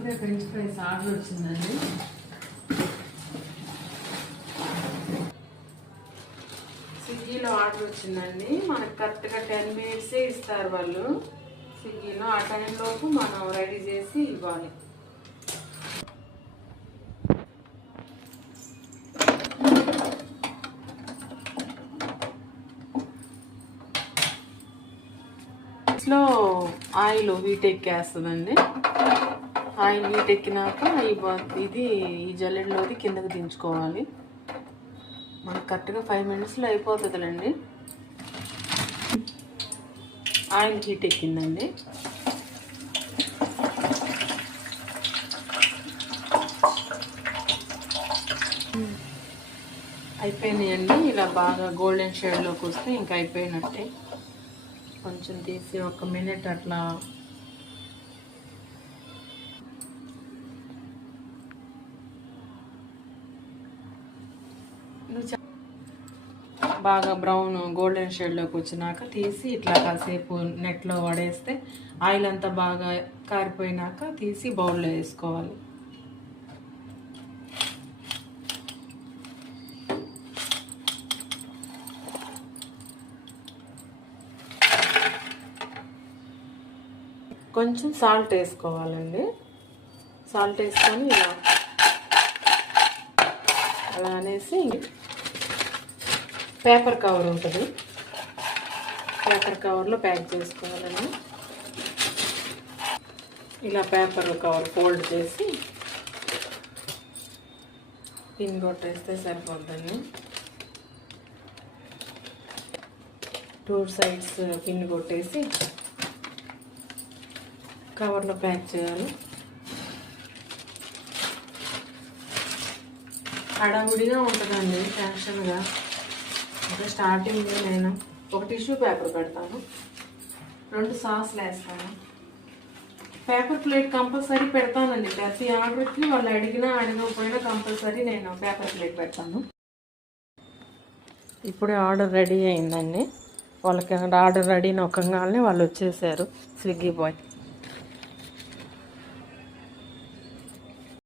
ఇప్పుడే French fries order వచ్చిందండి. స్విగ్గీలో ఆర్డర్ వచ్చిందండి. మనకు కరెక్ట్గా 10 మినిట్సే ఇస్తారు వాళ్ళు స్విగ్గీలో. ఆ టైంలోపు మనం రెడీ చేసి ఇవ్వాలి. లో ఆయిల్ హీట్ ఎక్కేస్తుందండి. ఆయిల్ హీట్ ఎక్కినాక ఇది ఈ జల్లెడలోది కిందకి దించుకోవాలి. మనకు కరెక్ట్గా 5 మినిట్స్లో అయిపోతుందిలేండి. Oil heat ఎక్కిందండి. అయిపోయినాయండి. ఇలా బాగా గోల్డెన్ షేడ్లోకి వస్తే ఇంకా అయిపోయినట్టే. కొంచెం తీసి 1 మినిట్ అట్లా బాగా బ్రౌన్ గోల్డెన్ షేడ్లోకి వచ్చినాక తీసి ఇట్లా కాసేపు నెట్లో వడేస్తే ఆయిల్ అంతా బాగా కారిపోయినాక తీసి బౌల్లో వేసుకోవాలి. కొంచెం సాల్ట్ వేసుకోవాలండి. సాల్ట్ వేసుకొని ఇలా అలా అనేసి పేపర్ కవర్ ఉంటుంది, పేపర్ కవర్లో ప్యాక్ చేసుకోవాలండి. ఇలా పేపర్ కవర్ ఫోల్డ్ చేసి పిన్ కొట్టేస్తే సరిపోద్దండి. 2 సైడ్స్ పిన్ కొట్టేసి కవర్లో ప్యాక్ చేయాలి. హడావుడిగా ఉంటుందండి, టెన్షన్గా. అంటే స్టార్టింగ్ నేను ఒక టిష్యూ పేపర్ పెడతాను, 2 సాస్లు వేస్తాను. పేపర్ ప్లేట్ కంపల్సరీ పెడతానండి. ప్రతి ఆర్డర్కి వాళ్ళు అడిగినా అడగకపోయినా కంపల్సరీ నేను పేపర్ ప్లేట్ పెడతాను. ఇప్పుడే ఆర్డర్ రెడీ అయిందండి. వాళ్ళకి ఆర్డర్ రెడీ నొక్కగానే వాళ్ళు వచ్చేసారు, స్విగ్గీ బాయ్.